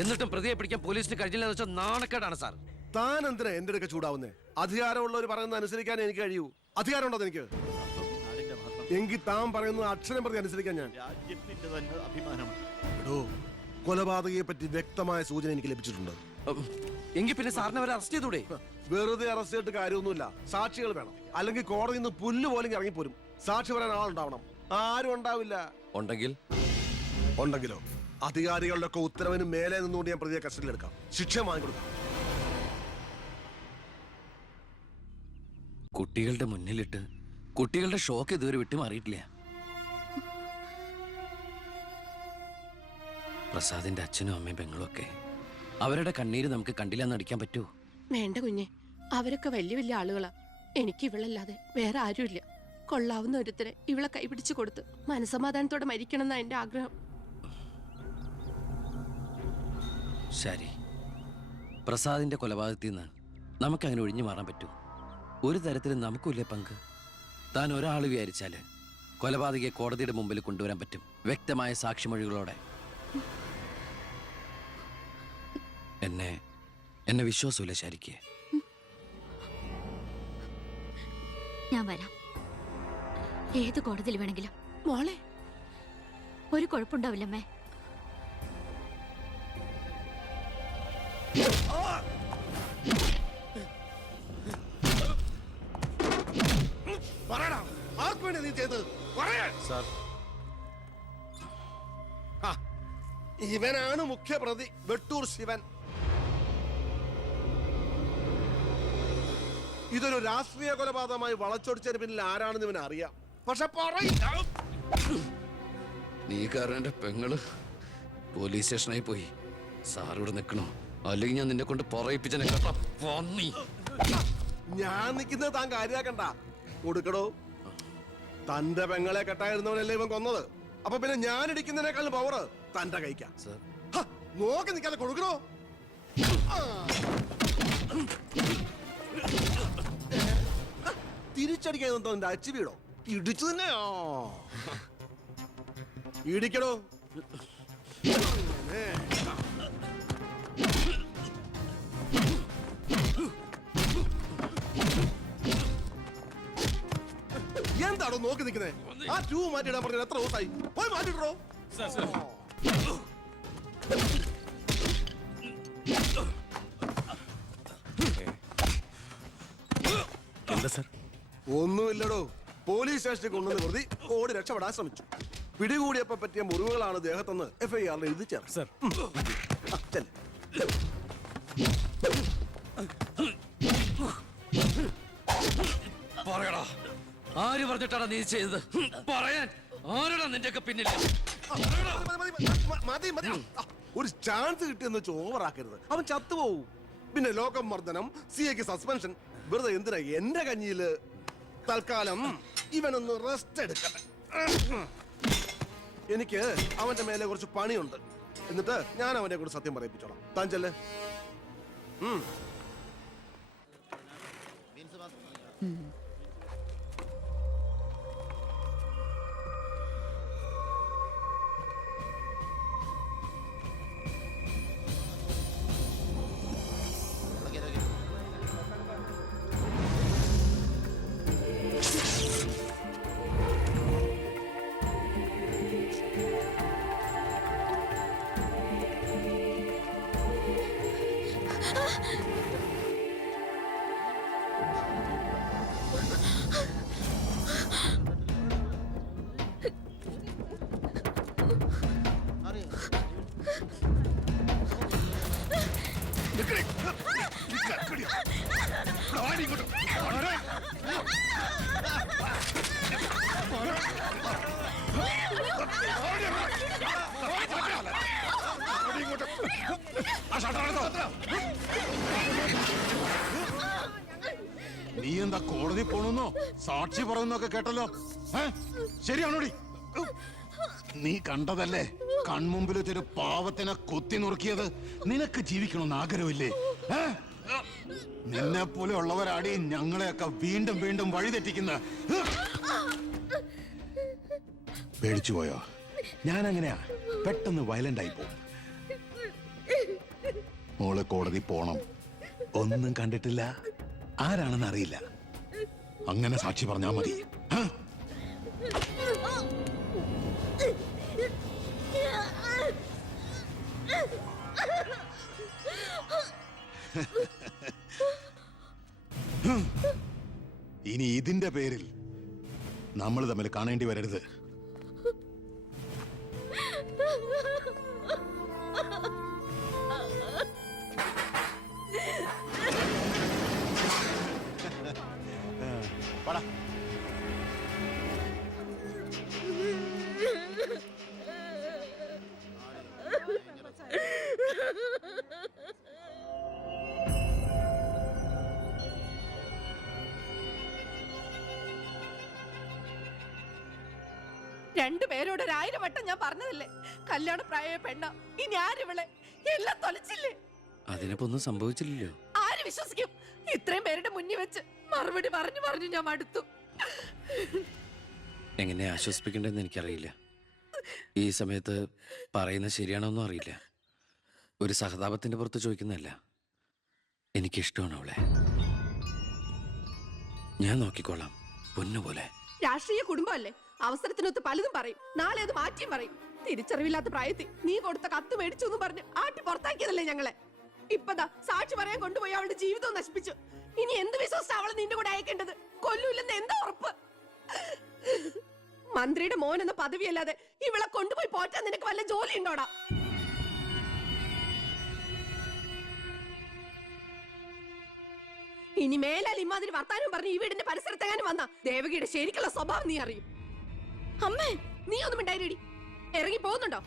എന്നിട്ടും പ്രതിയെ പിടിക്കാൻ പോലീസിന് കഴിഞ്ഞില്ലെന്ന് വെച്ചാൽ നാണക്കേടാണ് സാർ. താൻ എന്തിനാ എന്റെ അടുക്ക ചൂടാവുന്നേ? അധികാരമുള്ളവർ പറയുന്നത് അനുസരിക്കാൻ എനിക്ക് കഴിയൂ. അധികാരമുണ്ടോ എനിക്ക്? എങ്കിൽ താൻ പറയുന്നത് അക്ഷരം പ്രതി അനുസരിക്കാൻ ഞാൻ. എടോ, കൊലപാതകയെ പറ്റി വ്യക്തമായ സൂചന എനിക്ക് ലഭിച്ചിട്ടുണ്ട്. എങ്കിൽ പിന്നെ സാറിനെ അവരെ അറസ്റ്റ് ചെയ്തൂടെ? വെറുതെ അറസ്റ്റ് ചെയ്തിട്ട് കാര്യമൊന്നുമില്ല. സാക്ഷികൾ വേണം. അല്ലെങ്കിൽ കോടതിയിൽ നിന്ന് പുല്ല് പോലും ഇറങ്ങിപ്പോരും. സാക്ഷി പറയാൻ ആളുണ്ടാവണം. ആരും ഉണ്ടാവില്ല. ഉണ്ടെങ്കിലോ അധികാരികളുടെ ഒക്കെ ഉത്തരവിന് മേലെ നിന്നുകൊണ്ട് ഞാൻ പ്രതിയെ കസ്റ്റഡിയിൽ എടുക്കാം. ശിക്ഷ വാങ്ങിക്കൊടുക്കാം. കുട്ടികളുടെ മുന്നിലിട്ട് കുട്ടികളുടെ ഷോക്ക് ഇതുവരെ വിട്ടുമാറിയിട്ടില്ല. പ്രസാദിന്റെ അച്ഛനും അമ്മയും പെങ്ങളും ഒക്കെ അവരുടെ കണ്ണീര് നമുക്ക് കണ്ടില്ലെന്ന് അടിക്കാൻ പറ്റുമോ? വേണ്ട കുഞ്ഞെ, അവരൊക്കെ വലിയ വലിയ ആളുകളാ. എനിക്ക് ഇവളല്ലാതെ വേറെ ആരുമില്ല. കൊള്ളാവുന്ന ഒരുത്തരെ ഇവളെ കൈപിടിച്ചു കൊടുത്ത് മനസമാധാനത്തോടെ മരിക്കണം എന്നാ എന്റെ ആഗ്രഹം. ശരി, പ്രസാദിന്റെ കൊലപാതകത്തിൽ നിന്ന് നമുക്കങ്ങനെ ഒഴിഞ്ഞു മാറാൻ പറ്റൂ? ഒരു തരത്തിലും നമുക്കില്ലേ പങ്ക്? താൻ ഒരാൾ വിചാരിച്ചാല് കൊലപാതകയെ കോടതിയുടെ മുമ്പിൽ കൊണ്ടുവരാൻ പറ്റും, വ്യക്തമായ സാക്ഷിമൊഴികളോടെ. എന്നെ വിശ്വാസമില്ല ശരിക്ക്. ഞാൻ വരാം, ഏത് കോടതിയിൽ വേണമെങ്കിലും. മോളെ, ഒരു കുഴപ്പമുണ്ടാവില്ലമ്മേ. ഇവനാണ് മുഖ്യപ്രതി, വെട്ടൂർ ശിവൻ. ഇതൊരു രാഷ്ട്രീയ കൊലപാതകമായി വളച്ചൊടിച്ചതിന് പിന്നിൽ ആരാണെന്ന് ഇവന് അറിയാം. പക്ഷെ നീ കാരണം എന്റെ പെങ്ങള് പോലീസ് സ്റ്റേഷനായി പോയി. സാർ ഇവിടെ നിൽക്കണോ? അല്ലെങ്കിൽ ഞാൻ നിന്നെ കൊണ്ട് പറയിപ്പിച്ചെന്നെ കേട്ടോ. ഞാൻ നിൽക്കുന്നത് താൻ കാര്യാക്കണ്ട. കൊടുക്കടോ. തന്റെ പെങ്ങളെ കെട്ടായിരുന്നവനല്ലേ ഇവൻ കൊന്നത്. അപ്പൊ പിന്നെ ഞാൻ ഇടിക്കുന്നതിനേക്കാളും പവർ തന്റെ കഴിക്കാം. നോക്കി നിൽക്കാതെ കൊടുക്കണോ. തിരിച്ചടിക്കാൻ എന്റെ അച്ചു വീടോ? ഇടിച്ചു തന്നെയോ? ഇടിക്കടോ. എന്താണോ നോക്കി നിൽക്കുന്നേ? ആ ട്യൂബ് മാറ്റിയിടാൻ പറഞ്ഞത് എത്ര ദിവസമായി? പോയി മാറ്റിട്ടോ. ഒന്നുമില്ലടോ. പോലീസ് സ്റ്റേഷനിൽ കൊണ്ടുവന്ന് പ്രതി ഓടി രക്ഷപ്പെടാൻ ശ്രമിച്ചു. പിടികൂടിയപ്പോ പറ്റിയ മുറിവുകളാണ് ദേഹത്തെന്ന് FIR എഴുതി ചേർത്ത്. പറയടാ, ആര് പറഞ്ഞിട്ടാണ് നീ ചെയ്തത്? പറയാൻ ആരാടാ നിന്റെയൊക്കെ പിന്നിൽ? ഒരു ചാൻസ് കിട്ടിയെന്ന് വെച്ച് ഓവറാക്കരുത്. അവൻ ചത്തുപോവും. പിന്നെ ലോകം മർദ്ദനം, CAക്ക് സസ്പെൻഷൻ. വെറുതെ എന്തിനാ എന്റെ കഞ്ഞിയില്? തൽക്കാലം ഇവനൊന്ന് റെസ്റ്റ് എടുക്കട്ടെ. എനിക്ക് അവന്റെ മേലെ കുറച്ച് പണിയുണ്ട്. എന്നിട്ട് ഞാൻ അവനെ കൂടെ സത്യം പറയിപ്പിച്ചോളാം. താൻ ചെല്ലേ. നീ എന്താ കോടതി പോണെന്നോ സാക്ഷി പറയുന്നൊക്കെ കേട്ടല്ലോ? ശരിയാണോടി? നീ കണ്ടതല്ലേ കൺമുമ്പിൽ വെച്ചൊരു പാവത്തിനെ കൊത്തി നുറുക്കിയത്? നിനക്ക് ജീവിക്കണമെന്ന് ആഗ്രഹമില്ലേ? നിന്നെ പോലെ ഉള്ളവരാടി ഞങ്ങളെയൊക്കെ വീണ്ടും വീണ്ടും വഴിതെറ്റിക്കുന്ന. പേടിച്ചു പോയോ? ഞാൻ അങ്ങനെയാ, പെട്ടെന്ന് വയലന്റ് ആയി പോകും. മോള് കോടതി പോണം. ഒന്നും കണ്ടിട്ടില്ല, ആരാണെന്ന് അറിയില്ല. അങ്ങനെ സാക്ഷി പറഞ്ഞാ മതി. ആ? ഇനി ഇതിന്റെ പേരിൽ നമ്മൾ തമ്മിൽ കാണേണ്ടി വരരുത്. പടാ. രണ്ടുപേരോട് 1000 വട്ടം ഞാൻ പറഞ്ഞതല്ലേ, കല്യാണ പ്രായ പെണ്ണ. ഇനി ആരിവളെ എല്ലാം തൊലച്ചില്ലേ? അതിനിപ്പോ ഒന്നും സംഭവിച്ചില്ലല്ലോ. ആര് വിശ്വസിക്കും? ഇത്രയും പേരുടെ മുന്നിൽ വെച്ച് മറുപടി പറഞ്ഞു പറഞ്ഞു ഞാൻ മടുത്തു. എങ്ങനെ ആശ്വസിപ്പിക്കണ്ടെന്ന് എനിക്കറിയില്ല. ഈ സമയത്ത് പറയുന്നത് ശരിയാണോന്നും അറിയില്ല. ഒരു സഹതാപത്തിന്റെ പുറത്ത് ചോദിക്കുന്നതല്ല. എനിക്കിഷ്ടമാണ് അവളെ. ഞാൻ നോക്കിക്കോളാം, പൊന്നുപോലെ. രാഷ്ട്രീയ കുടുംബമല്ലേ, അവസരത്തിനൊത്ത് പലതും പറയും. നാളെ അത് മാറ്റിയും പറയും. തിരിച്ചറിവില്ലാത്ത പ്രായത്തിൽ നീ കൊടുത്ത കത്ത് മേടിച്ചു എന്ന് പറഞ്ഞ് ആട്ടി പുറത്താക്കിയതല്ലേ ഞങ്ങളെ. ഇപ്പതാ സാക്ഷി പറയാൻ കൊണ്ടുപോയി അവളുടെ ജീവിതവും നശിപ്പിച്ചു. ഇനി എന്ത് വിശ്വസിച്ച അവളെ നിന്റെ കൂടെ അയക്കേണ്ടത്? കൊല്ലൂല്ലെന്ന് എന്താ ഉറപ്പ്? മന്ത്രിയുടെ മോൻ എന്ന പദവിയല്ലാതെ ഇവളെ കൊണ്ടുപോയി പോറ്റാൻ നിനക്ക് വല്ല ജോലി ഉണ്ടോടാ? ഇനി മേലാൽ ഇമാതിരി വർത്താനം പറഞ്ഞ് ഈ വീടിന്റെ പരിസരത്തെങ്ങാനും വന്ന ദേവകിയുടെ ശരിക്കുള്ള സ്വഭാവം നീ അറിയും. അമ്മേ, നീ ഒന്നും ഉണ്ടായിരടി. ഇറങ്ങി പോകുന്നുണ്ടോ?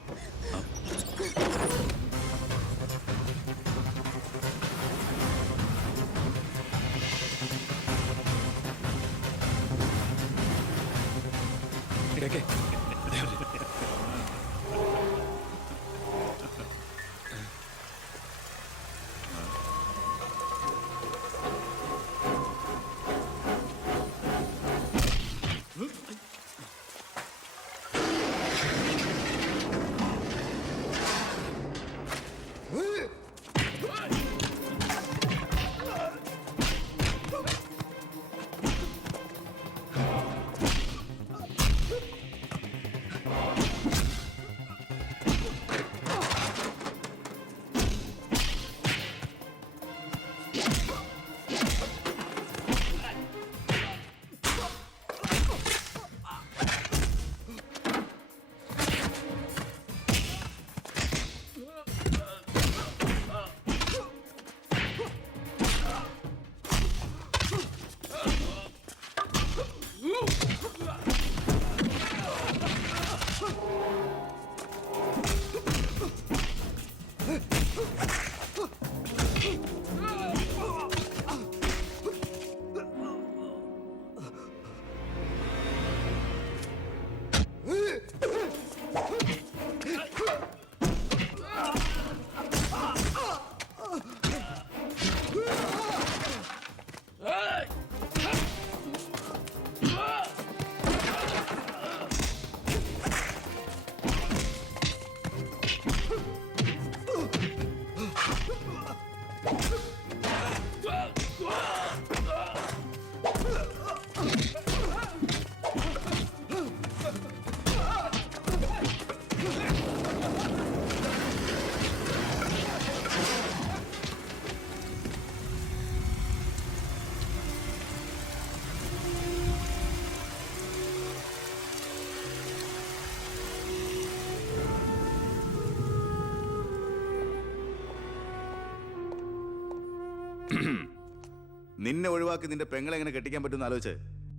നിന്നെ ഒഴിവാക്കി നിന്റെ പെങ്ങളെ എങ്ങനെ കെട്ടിക്കാൻ പറ്റുമെന്ന് ആലോചിച്ച്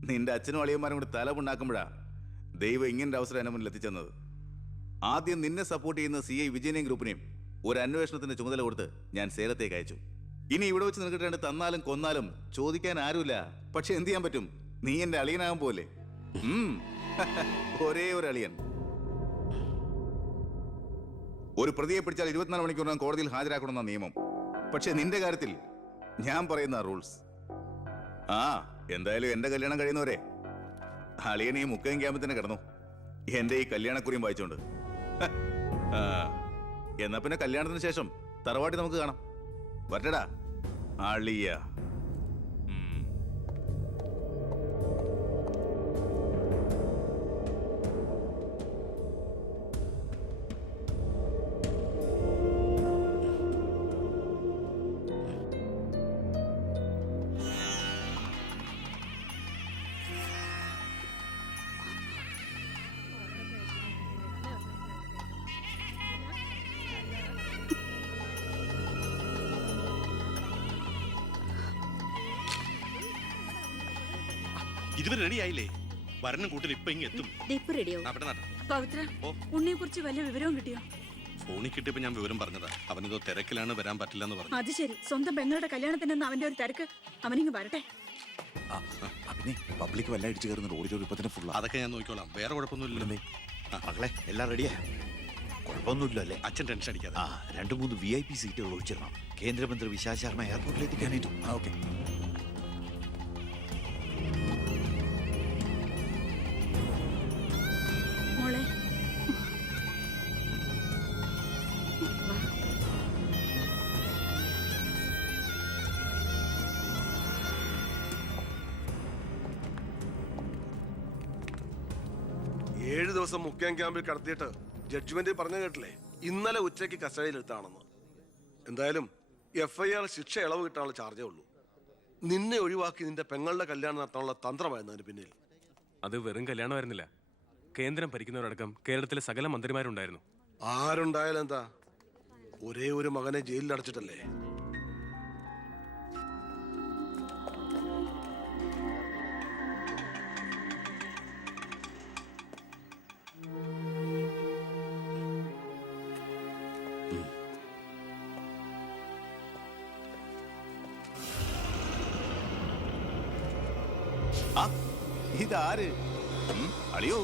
നിന്റെ അച്ഛനും അളിയന്മാരും കൂടി തല പുണ്ണാക്കുമ്പോഴാ ദൈവം ഇങ്ങനൊരു അവസരം എന്നെ മുന്നിൽ എത്തിച്ചെന്നത്. ആദ്യം നിന്നെ സപ്പോർട്ട് ചെയ്യുന്ന CI വിജയനെയും ഗ്രൂപ്പിനെയും ഒരു അന്വേഷണത്തിന്റെ ചുമതല കൊടുത്ത് ഞാൻ സേലത്തേക്ക് അയച്ചു. ഇനി ഇവിടെ വെച്ച് നിൽക്കിട്ട് തന്നാലും കൊന്നാലും ചോദിക്കാൻ ആരുമില്ല. പക്ഷെ എന്ത് ചെയ്യാൻ പറ്റും? നീ എന്റെ അളിയനാകാൻ പോലെ. ഒരേ ഒരു അളിയൻ. ഒരു പ്രതിയെ പിടിച്ചാൽ 24 മണിക്കൂറിനകം കോടതിയിൽ ഹാജരാക്കണമെന്ന നിയമം. പക്ഷെ നിന്റെ കാര്യത്തിൽ ഞാൻ പറയുന്ന റൂൾസ്. എന്തായാലും എന്റെ കല്യാണം കഴിയുന്നവരെ അളിയനെ ഈ മുക്കയും ക്യാമ്പിൽ തന്നെ കിടന്നു എന്റെ ഈ കല്യാണക്കുറിയും വായിച്ചോണ്ട്. എന്നാ പിന്നെ കല്യാണത്തിന് ശേഷം തറവാട്ടി നമുക്ക് കാണാം. വരട്ടടാ അളിയ. ഇതുവരെ റെഡി ആയില്ലേ? വരനും കൂട്ടിൽ ഇപ്പൊ ഇങ്ങ് എത്തും. പവിത്ര, ഉണ്ണിയെ കുറിച്ച് വല്ല വിവരവും കിട്ടിയോ? ഫോണിൽ കിട്ടിയപ്പോ ഞാൻ വിവരം പറഞ്ഞതാ. അവനിതോ തിരക്കിലാണ്, വരാൻ പറ്റില്ലെന്ന് പറഞ്ഞു. അത് ശരി. സ്വന്തം പെങ്ങളുടെ കല്യാണത്തിനെന്ന് അവന്റെ ഒരു തിരക്ക്. അവനിങ്ങ് വരട്ടെ. പബ്ലിക് വല്ല അടിച്ചു കയറുന്നുണ്ട്. ഓഡിറ്റോറിയം ഇപ്പൊ തന്നെ ഫുള്ളാ. അതൊക്കെ ഞാൻ നോക്കിക്കോളാം. വേറെ കുഴപ്പമൊന്നുമില്ലല്ലോ. മകളെ എല്ലാം റെഡിയാ? കുഴപ്പമൊന്നുമില്ല അല്ലേ? അച്ഛൻ ടെൻഷൻ അടിക്കാതെ. 2-3 VIP സീറ്റുകൾ ഒഴിച്ചിടണം. കേന്ദ്രമന്ത്രി വിശാൽ ശർമ്മ എയർപോർട്ടിൽ എത്തിക്കാനായിട്ടു. ഓക്കെ. മോളെ, ഏഴ് ദിവസം മുഖ്യം ക്യാമ്പിൽ കടത്തിയിട്ട് ജഡ്ജ്മെന്റ് പറഞ്ഞു കേട്ടില്ലേ, ഇന്നലെ ഉച്ചയ്ക്ക് കസ്റ്റഡിയിലെടുത്താണെന്ന്. എന്തായാലും FIR ശിക്ഷ ഇളവ് കിട്ടാനുള്ള ചാർജേ ഉള്ളൂ. നിന്നെ ഒഴിവാക്കി നിന്റെ പെങ്ങളുടെ കല്യാണം നടത്താനുള്ള തന്ത്രമായിരുന്നു അതിന് പിന്നിൽ. അത് വെറും കല്യാണമായിരുന്നില്ല. കേന്ദ്രം ഭരിക്കുന്നവരടക്കം കേരളത്തിലെ സകല മന്ത്രിമാരുണ്ടായിരുന്നു. ആരുണ്ടായാലും എന്താ, ഒരേ ഒരു മകനെ ജയിലിൽ അടച്ചിട്ടല്ലേ. ഇതാര്? അളിയോ?